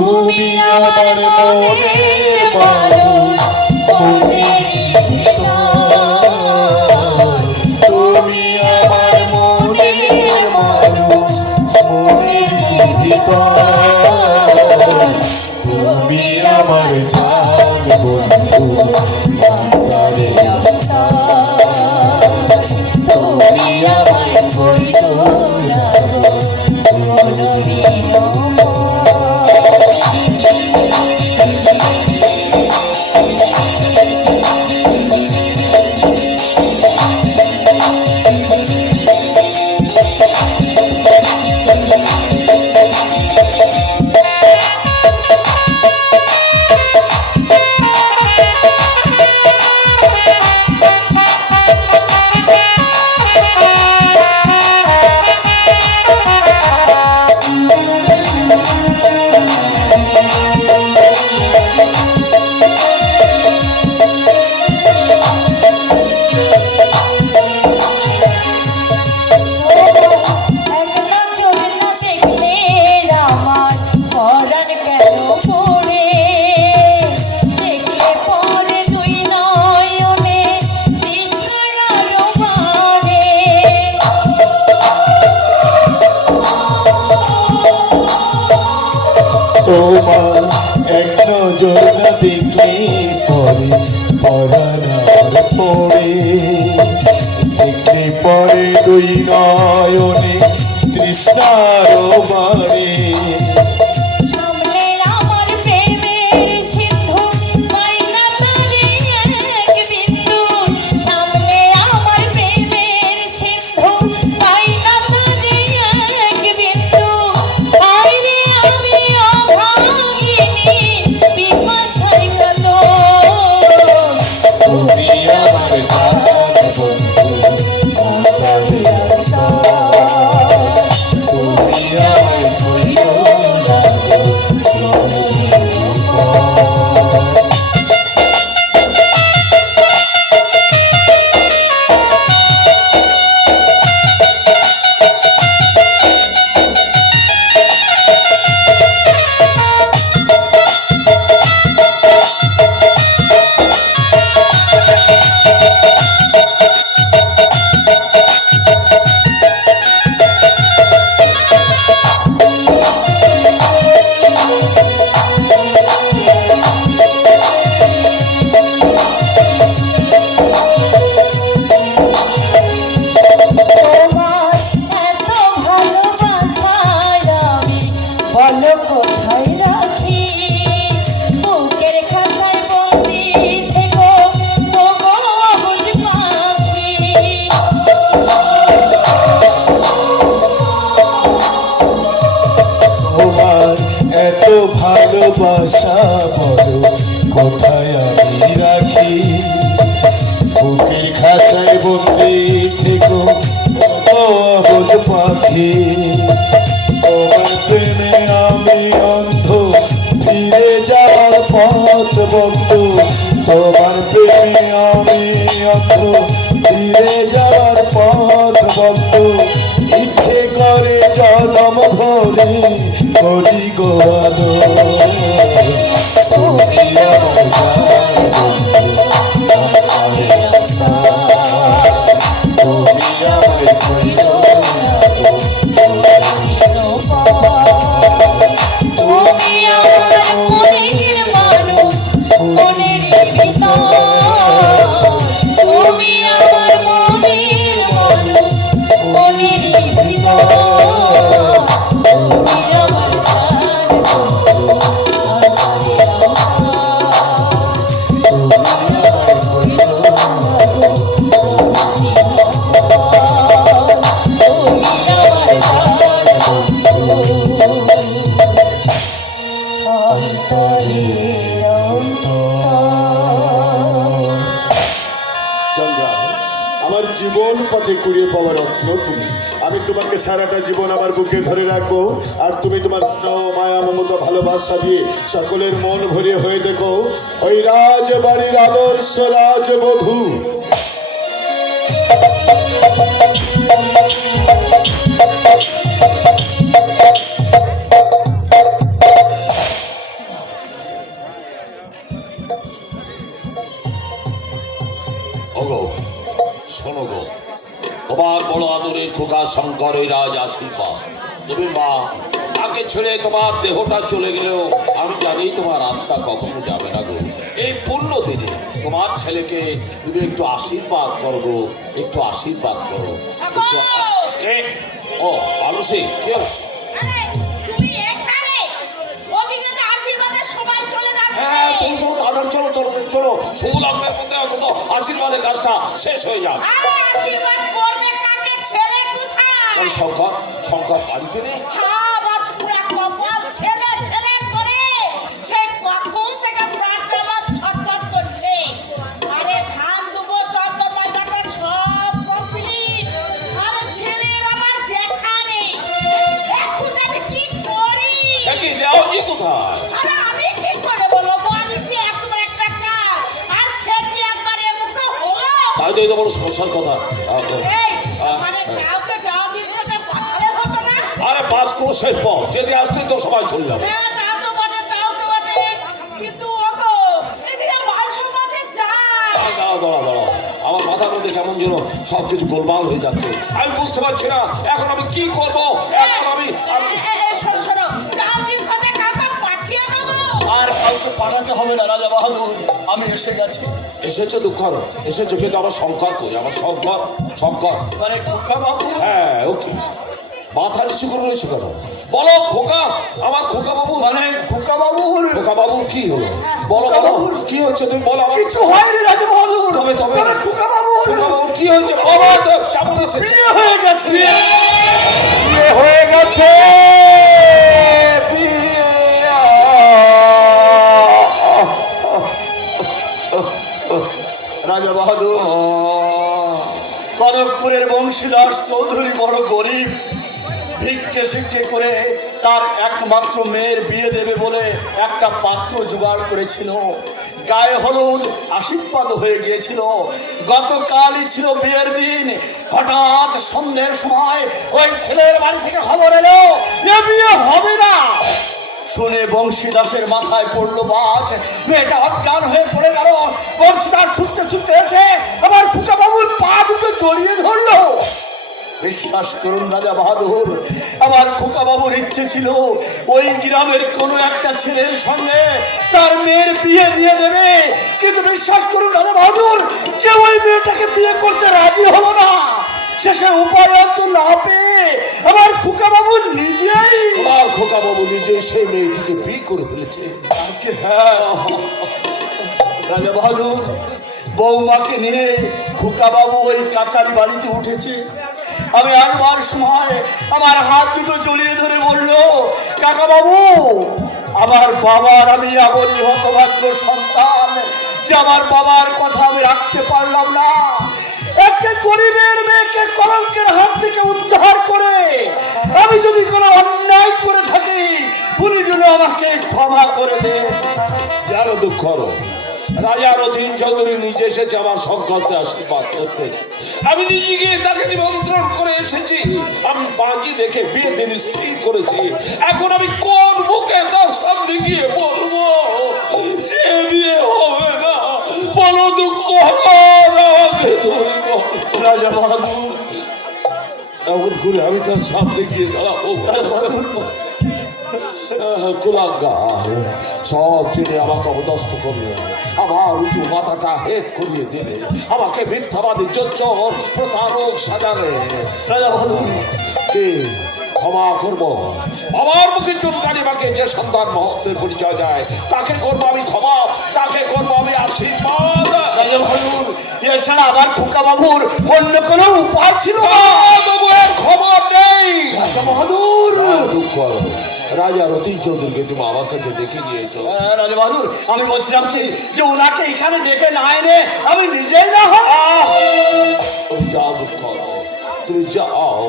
তুমি আমার মনের মানুষ, মনেরই ভিতর। তুমি আমার মনের মানুষ, মনেরই ভিতর। তুমি আমার জান বন্ধু, অন্তরে অন্তর। তুমি আমায় করিও লাগো মনোরম। তোমার এক নজর না দেখলে পরে পরানার পড়ে, দেখলে পরে দুই নয়নে তৃষ্ণার বাড়ে। এত ভালোবাসা বলো কোথায় আমি রাখি, বুকের খাঁচায় বন্দি থেকো অবুঝ পাখি। তোমার প্রেমে আমি অন্ধ, ফিরে যাওয়ার পথ বন্ধু। তোমার প্রেমে আমি অন্ধ, ফিরে যাওয়ার পথ বন্ধু। ইচ্ছে করে জনম ভরে করি গো আদর। তুমি আমার জান বন্ধু, অন্তরের অন্তর। তুমি আমায় করিও লাগো মনোরম। তুমি আমার মনের মানুষ, মনেরই ভিতর। তুমি আমার মনের মানুষ, মনেরই ভিতর। তুমি আমার জান বন্ধু, অন্তরের অন্তর। তুমি আমায় করিও লাগো মনোরম। তুমি আমার জান বন্ধু, অন্তরের অন্তর। চন্দ্রা, আমার জীবন পথে কুড়িয়ে পাওয়ার রত্ন তুমি। আমি তোমাকে সারাটা জীবন আমার বুকে ধরে রাখবো, আর তুমি তোমার স্নেহ মায়া মমতা ভালোবাসা দিয়ে সকলের মন ভরে হয়ে দেখো ওই রাজবাড়ির আদর্শ রাজবধূ। শঙ্করের রাজ আশীর্বাদ। তুমি মা, তাকে ছেড়ে তোমার দেহটা চলে গেলেও আমি জানি তোমার আত্মা কখনো যাবে না গো। এই পূর্ণ দিনে তোমার ছেলেকে তুমি একটু আশীর্বাদ করো গো, একটু আশীর্বাদ করো। ও আলসি কে? আরে তুমি এখানে অভিজ্ঞতা আশীর্বাদের সময় চলে যাচ্ছে। হ্যাঁ চলো চলো তাড়াতাড়ি চলো চলো চলো, সুলগ্নের মধ্যে অন্তত আশীর্বাদের কাজটা শেষ হয়ে যাক। আরে আশীর্বাদ করবে কাকে? ছেলে কোথায়? শঙ্কর শঙ্কর বাড়িতে নেই? হ্যাঁ, রাত পুরা কপাল ছেলে ছেলে করে সে কখন থেকে প্রার্থনা ছটফট করছে। আরে ধান দুবো চন্দন বাজাটা সব কমপ্লিট। আরে ছেলের আমার দেখা নেই। এখন আমি কি করি? সে কি দেওয়া কি কোথায়? আরে আমি কি করে বলবো? আমি কি একবার একটা কাজ আর সে কি একবার এমুখো হলো? তাই তো এটা বড় সমস্যার কথা। এই মানে কাউকে যাওয়া দিন কথা পাঠালে হতো না? আরে 5 ক্রোশের পর যেতে আসতে তো সবাই চলে যাবে। হ্যাঁ, তাও তো বটে। কিন্তু ওগো, এদিকে মান সম্মানের যায়। দাঁড়াও দাঁড়াও দাঁড়াও, আমার মাথার মধ্যে কেমন যেন সবকিছু গোলমাল হয়ে যাচ্ছে। আমি বুঝতে পারছি না এখন আমি কি করব। এখন আমি শোনো, কাল দিন কথা কাউকে পাঠিয়ে দেবো। আর কাউকে পাঠাতে হবে না রাজা বাহাদুর, আমি এসে গেছি। এসেছে দুঃখ এসেছে, কিন্তু আমার শঙ্কর কই? আমার শঙ্কর শঙ্কর মানে খোকা বাবু, হ্যাঁ ওকে, মাথা নিচু করে রয়েছে কেন? বলো খোকা, আমার খোকা বাবু। মানে খোকা বাবুর খোকা বাবুর কি হলো? বলো বাবু কি হয়েছে তুমি বলো। কিছু হয়নি রাজা বাহাদুর। তবে তবে মানে খোকা বাবুর খোকা বাবুর কি হয়েছে? বাবা তো কেমন আছে? বিয়ে হয়ে গেছে। বিয়ে হয়ে গেছে। রাজা বাহাদুর, কনকপুরের বংশীদাস চৌধুরী বড় গরিব, ভিক্ষে শিক্ষে করে তার একমাত্র মেয়ের বিয়ে দেবে বলে একটা পাত্র জোগাড় করেছিল। গায়ে হলুদ আশীর্বাদ হয়ে গিয়েছিল। গতকালই ছিল বিয়ের দিন। হঠাৎ সন্ধ্যের সময় ওই ছেলের বাড়ি থেকে খবর এলো যে বিয়ে হবে না। শুনে বংশীদাসের মাথায় পড়লো বাজ। মেয়েটা অজ্ঞান হয়ে পড়ে গেল। বংশীদাস ছুটতে ছুটতে এসে আমার খোকা বাবুর পা দুটো জড়িয়ে ধরলো। বিশ্বাস করুন রাজা বাহাদুর, আমার খোকা বাবুর ইচ্ছে ছিল ওই গ্রামের কোনো একটা ছেলের সঙ্গে তার মেয়ের বিয়ে দিয়ে দেবে, কিন্তু বিশ্বাস করুন রাজা বাহাদুর, কেউ ওই মেয়েটাকে বিয়ে করতে রাজি হলো না। শেষে উপায় তো না পেয়ে আমার খোকা বাবু নিজেই আমার খোকা বাবু নিজেই সেই মেয়েটিকে বিয়ে করে ফেলেছে। হ্যাঁ রাজা বাহাদুর, বৌমাকে নিয়ে খোকা বাবু ওই কাচারি বাড়িতে উঠেছে। আমি আসবার সময় আমার হাত দুটো জড়িয়ে ধরে বলল, কাকা বাবু, আমার বাবার আমি এমনই হতভাগ্য সন্তান যে আমার বাবার কথা আমি রাখতে পারলাম না। একটা গরিবের মেয়েকে কলঙ্কের হাত থেকে উদ্ধার করে আমি যদি কোনো অন্যায় করে থাকি, উনি যেন আমাকে ক্ষমা করে দেন। যারও দুঃখ রাজা রথীন চৌধুরী নিজে এসেছে আমার সংকল্পে আশীর্বাদ করতে। আমি নিজে গিয়ে তাকে নিমন্ত্রণ করে এসেছি। আমি বাকি দেখে বিয়ে দিন স্থির করেছি। এখন আমি কোন মুখে তার সামনে গিয়ে বলবো যে বিয়ে হবে না? বলো দুঃখ রাজা বাহাদুর, এমন করে আমি তার সামনে গিয়ে দাঁড়াবো? কুলাঙ্গার সব জেনে আমাকে অবদস্ত করলে, আমার উঁচু মাথাটা হেট করিয়ে দিলে, আমাকে মিথ্যাবাদী জোচ্চর প্রতারক সাজালে। রাজা বাহাদুর, কে ক্ষমা করবো? আমার মুখে চুলকানি মাকে যে সন্তান মহত্বের পরিচয় দেয় তাকে করবো আমি ক্ষমা, তাকে করবো আমি আশীর্বাদ। রাজা বাহাদুর, এছাড়া আমার খোকা বাবুর অন্য কোনো উপায় ছিল না। ক্ষমা নেই। রাজা বাহাদুর, দুঃখ রাজা রথীন চৌধুরীকে তুমি আমার কাছে ডেকে নিয়েছো। রাজা বাহাদুর, আমি বলছিলাম কি যে ওনাকে এখানে ডেকে না এনে আমি নিজেই না যাও দুঃখ, তুমি যাও।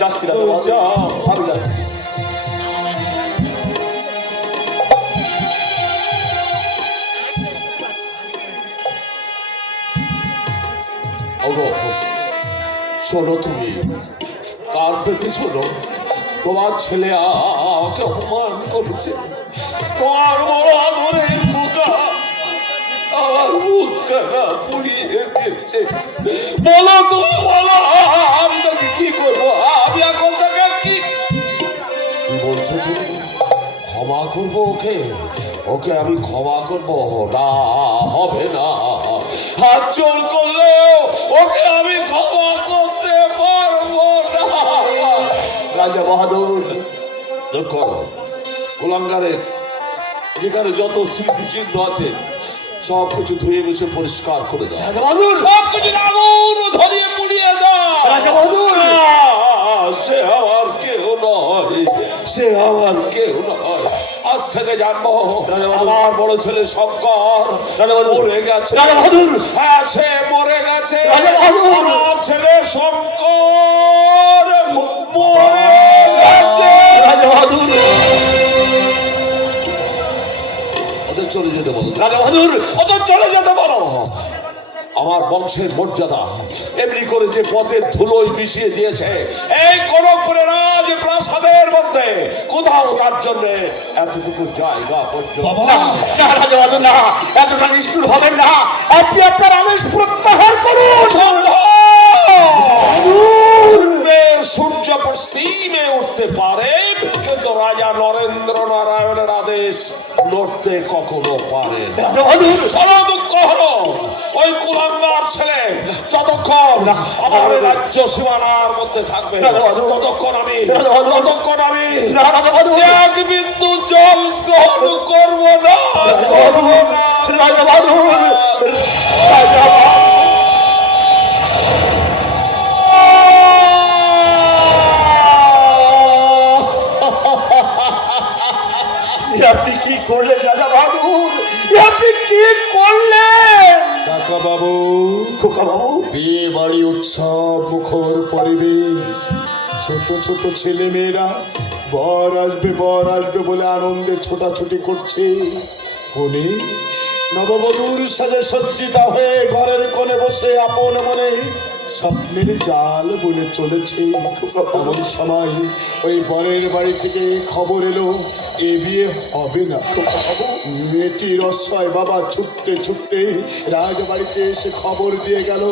যাচ্ছি রাজা বাহাদুর, যাও। আমি যাচ্ছি। শোনো, তুমি কার পেতে শোনো। তোমার ছেলে আমাকে অপমান করেছে। তোমার বড় আদরের খোকা আমার মুখ কানা পুড়িয়ে দিয়েছে। বলো তুমি, বলো আমি তাকে কি করবো? আমি করবো ওকে ওকে আমি ক্ষমা করবো না, হবে না। হাত জোর করলেও ওকে আমি ক্ষমা করতে পারবো না। রাজা বাহাদুর, দেখো কুলাঙ্গারের যেখানে যত স্মৃতিচিহ্ন আছে সব কিছু ধুয়ে মুছে পরিষ্কার করে দাও। রাজা বাহাদুর, সব কিছু আগুন ধরিয়ে পুড়িয়ে দাও। রাজা বাহাদুর, সে আমার কেউ নয়, সে আমার কেউ নয়। আজ থেকে জানবো আমার বড় ছেলে শঙ্কর মরে গেছে। রাজা বাহাদুর, হ্যাঁ সে মরে গেছে। রাজা বাহাদুর, আমার ছেলে শঙ্কর মরে গেছে। রাজা বাহাদুর, ওদের চলে যেতে বলো। রাজা বাহাদুর, ওদের চলে যেতে বলো। আমার বংশের মর্যাদা এমনি করে যে পথের ধুলোয় মিশিয়ে দিয়েছে, এই কনকপুরের রাজ প্রাসাদের মধ্যে কোথাও তার জন্য এতটুকু জায়গা পর্যন্ত না, না, রাজা বাহাদুর, না, এতটা নিষ্ঠুর হবেন না। আপনি আপনার আদেশ প্রত্যাহার করুন। পূর্বের সূর্য পশ্চিমে উঠতে পারে, কিন্তু রাজা নরেন্দ্র নারায়ণের আদেশ লড়তে কখনো পারে না। রাজা বাহাদুর, বড় দুঃখ হলো ওই কুলাঙ্গার ছেলে যতক্ষণ আমার রাজ্য সীমানার মধ্যে থাকবে ততক্ষণ আমি এক বিন্দু জল গ্রহণ করবো না। রাজা বাহাদুর, রাজা আপনি কি করলেন রাজা বাহাদুর? আপনি কি করলেন? কাকা বাবু, খোকা বাবু, বিয়ে বাড়ি উৎসব মুখর পরিবেশ, ছোট ছোট ছেলে মেয়েরা বর আসবে বলে আনন্দে ছোটাছুটি করছে। কোনে নববধূর সাজে সজ্জিতা হয়ে ঘরের কোণে বসে আপন মনে স্বপ্নের জাল বুনে চলেছে। এমন সময় ওই বরের বাড়ি থেকে খবর এলো এ বিয়ে হবে না। মেয়েটির অসহায় বাবা ছুটতে ছুটতে রাজবাড়িতে এসে খবর দিয়ে গেল।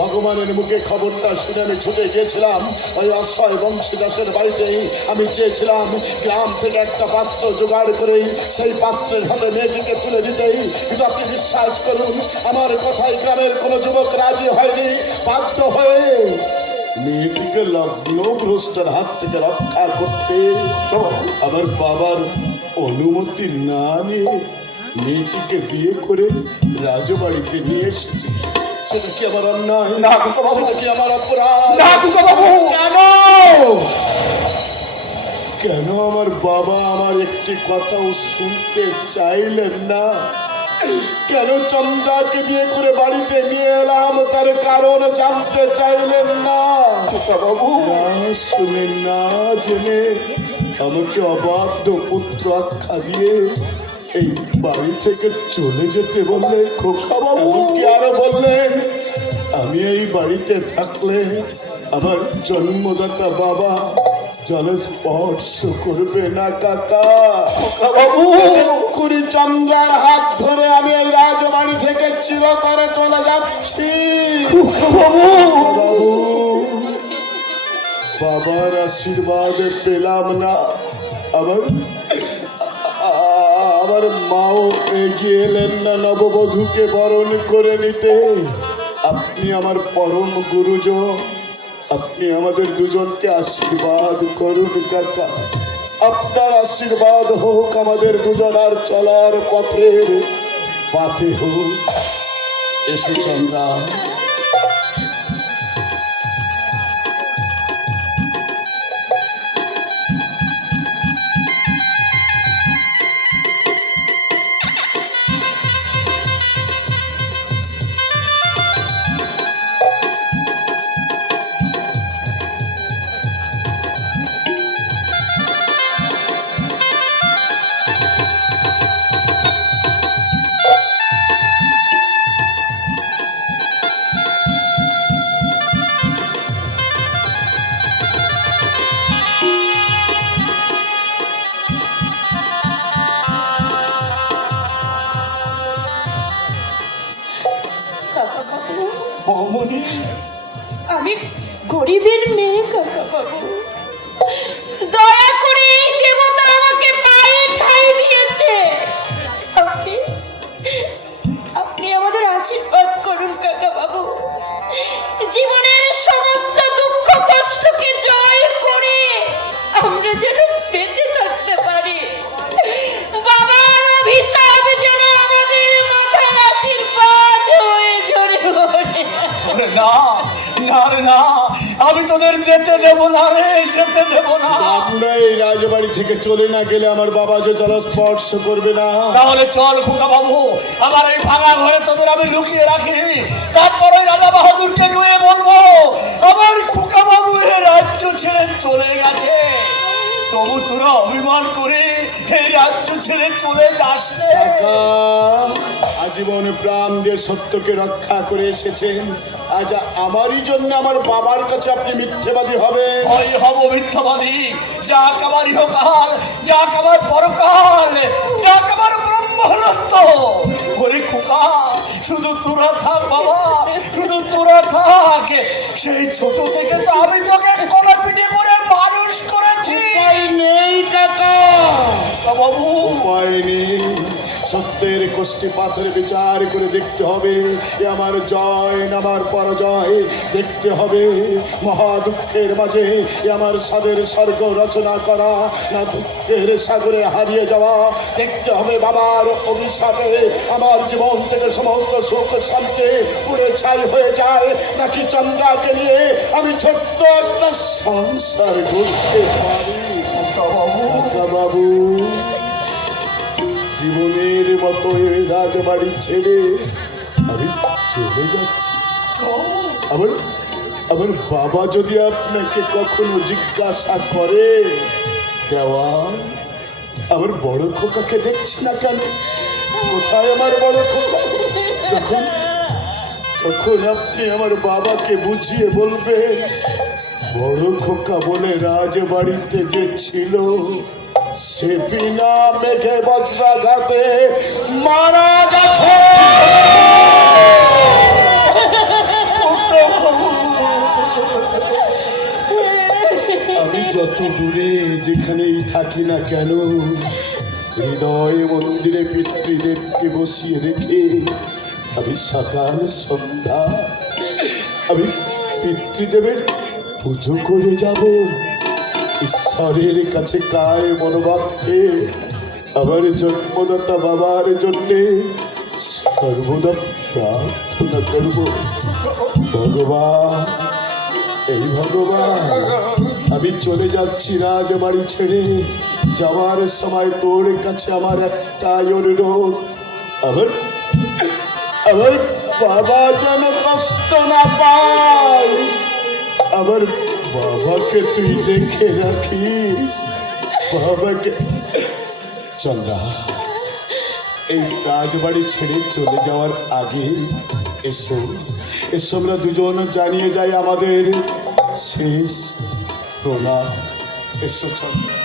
ভগবানের মুখে খবরটা শুনে আমি ছুটে গিয়েছিলাম ওই অসহায় বংশীদাসের বাড়িতে। আমি চেয়েছিলাম গ্রাম থেকে একটা পাত্র জোগাড় করে সেই পাত্রের হাতে মেয়েটিকে তুলে দিতেই, কিন্তু আপনি বিশ্বাস করুন আমার কথায় গ্রামের কোনো যুবক রাজি হয়নি। বাধ্য হয়ে মেয়েটিকে লগ্নভ্রষ্টের হাত থেকে রক্ষা করতে আমার বাবার অনুমতি না নিয়ে মেয়েটিকে বিয়ে করে রাজবাড়িতে নিয়ে এসেছি। সেটা কি আমার অন্যায়? না, সেটা কি আমার অপরাধ? না, খোকা বাবু, কেন কেন আমার বাবা আমার একটি কথাও শুনতে চাইলেন না? কেন চন্দ্রাকে বিয়ে করে বাড়িতে নিয়ে এলাম তার কারণ জানতে চাইলেন না? বাবু, না শুনে না জেনে আমাকে অবাধ্য পুত্র আখ্যা দিয়ে এই বাড়ি থেকে চলে যেতে বললে। খোকা বাবু কি আরো বললেন আমি এই বাড়িতে থাকলে আমার জন্মদাতা বাবা জলস্পর্শ করবে না। কাকা বাবু, কুড়ি চন্দ্রার হাত ধরে আমি এই রাজবাড়ি থেকে চিরতরে চলে যাচ্ছি। বাবু, বাবু বাবার আশীর্বাদ পেলাম না, আমার মাও এগিয়ে এলেন না নববধূকে বরণ করে নিতে। আপনি আমার পরম গুরুজন, আপনি আমাদের দুজনকে আশীর্বাদ করুন কাকা। আপনার আশীর্বাদ হোক আমাদের দুজনার চলার পথের পাথে হোক। এসো চন্দ্রা। বৌমনি, আমি গরিবের মেয়ে কাকা বাবু, দয়া করে এই দেবতা আমাকে পায়ে ঠাঁই দিয়ে দেব না রে, যেতে দেব না। আমরা এই রাজবাড়ি থেকে চলে না গেলে আমার বাবা যে জল স্পর্শ করবে না। তাহলে চল খোকা বাবু, আমার এই ভাঙা ঘরে তোদের আমি লুকিয়ে রাখি, তারপর ওই রাজা বাহাদুরকে নিয়ে বলবো আমার খোকা বাবু এই রাজ্য ছেড়ে চলে গেছে। তবু তোরা অভিমান করে এই রাজ্য ছেড়ে চলে যাস রে। কাকা আজীবন প্রাণ দিয়ে সত্যকে রক্ষা করে এসেছেন, আজ আমারই জন্য আমার বাবার কাছে আপনি মিথ্যেবাদী হবেন? ওই হব মিথ্যাবাদী, যাক আমার ইহকাল, যাক আমার পরকাল, যাক আমার ব্রহ্মহনস্ত। ওরে খোকা, শুধু তোরা থাক বাবা, শুধু তোরা থাক। সেই ছোট থেকে তো আমি তোকে কলা পিঠে করে মানুষ করেছি। উপায় নেই কাকা, বাবু উপায় নেই। সত্যের কষ্টি পাথরে বিচার করে দেখতে হবে এ আমার জয় না আমার পরাজয়। দেখতে হবে মহা দুঃখের মাঝে এ আমার সাদের স্বর্গ রচনা করা না দুঃখের সাগরে হারিয়ে যাওয়া। দেখতে হবে বাবার অভিশাপে আমার জীবন থেকে সমস্ত সুখ শান্তি পুড়ে ছাই হয়ে যায়, নাকি চন্দ্রাকে নিয়ে আমি ছোট্ট একটা সংসার করতে পারি। কাকা বাবু, জীবনের মতো এই রাজবাড়ি ছেড়ে আমি চলে যাচ্ছি। আমার আমার বাবা যদি আপনাকে কখনো জিজ্ঞাসা করে, দেওয়া আমার বড় খোকাকে দেখছি না কেন, কোথায় আমার বড় খোকা, তখন তখন আপনি আমার বাবাকে বুঝিয়ে বলবেন বড় খোকা বলে রাজবাড়িতে যে ছিল সে বিনা মেঘে বজ্রাঘাতে মারা গেছে। আমি যত দূরে যেখানেই থাকি না কেন, হৃদয় মন্দিরে পিতৃদেবকে বসিয়ে রেখে আমি সকাল সন্ধ্যা আমি পিতৃদেবের পুজো করে যাব। ঈশ্বরের কাছে কায় মনোবাক্যে আমার জন্মদাতা বাবার জন্যে সর্বদা প্রার্থনা করব। ভগবান, এই ভগবান, আমি চলে যাচ্ছি রাজবাড়ি ছেড়ে। যাওয়ার সময় তোর কাছে আমার একটাই অনুরোধ, আমার আমার বাবা যেন কষ্ট না পায়। আমার বাবাকে তুই দেখে রাখিস, বাবাকে। চন্দ্রা, এই রাজবাড়ি ছেড়ে চলে যাওয়ার আগে এসো এসো আমরা দুজন জানিয়ে যাই আমাদের শেষ প্রণাম। এসো চন্দ্রা।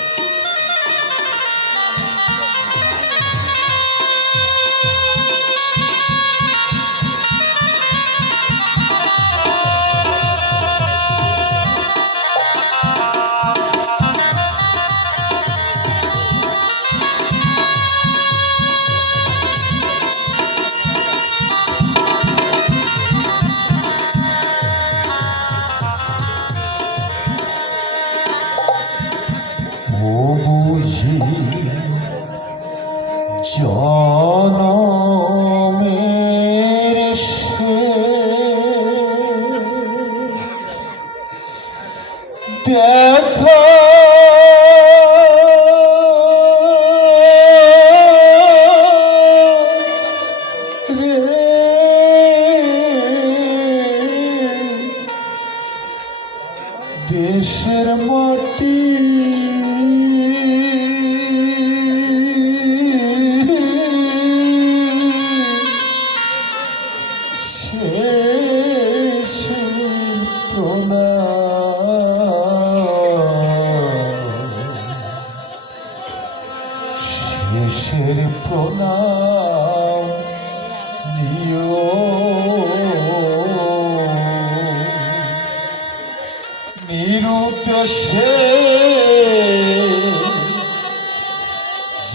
জনমের দেখা রে দেশের মাটি শেষের প্রণাম নিও নিরুদ্দেশে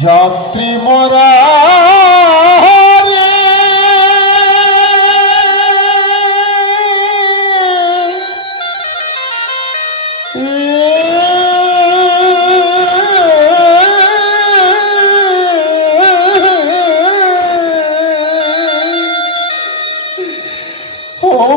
যাত্রী মরা Oh,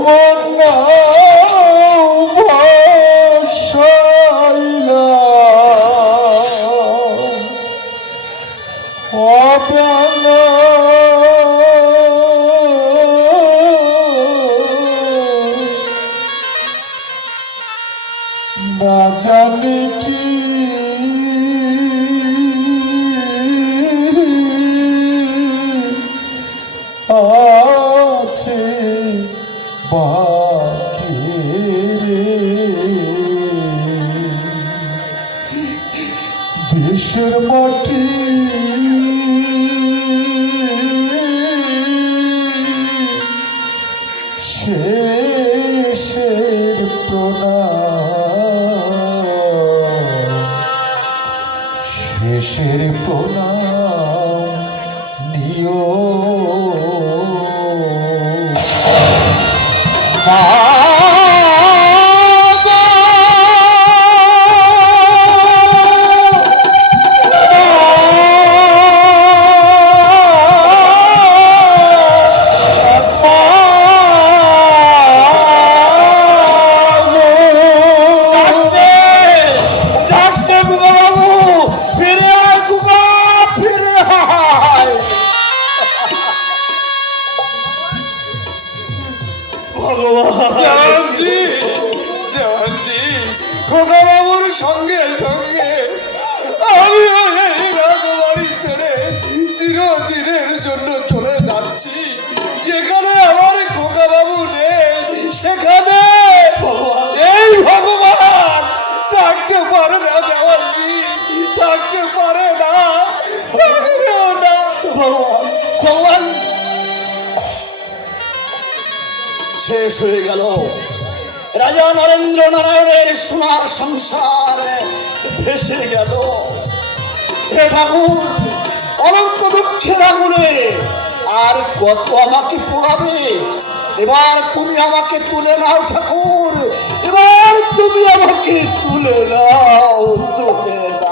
প্রাণীটি আছে বাকি দেশের মাটি শেষের প্রণাম শেষের প্রণাম নিও মা দেওয়ানজি, দেওয়ানজি, খোকা বাবুর সঙ্গে সঙ্গে আমি এই রাজবাড়ি ছেড়ে চিরদিনের জন্য চলে যাচ্ছি। যেখানে আমার খোকা বাবু নেই সেখানে এই ভগবান থাকতে পারে না দেওয়ানজি, থাকতে পারে না, পারেও না। ভগবান ভগবান শেষ হয়ে গেল রাজা নরেন্দ্র নারায়ণের সোনার সংসার ভেসে গেল। হে ঠাকুর, অনন্ত দুঃখের আগুনে আর কত আমাকে পোড়াবে? এবার তুমি আমাকে তুলে নাও ঠাকুর, এবার তুমি আমাকে তুলে নাও, তুলে নাও।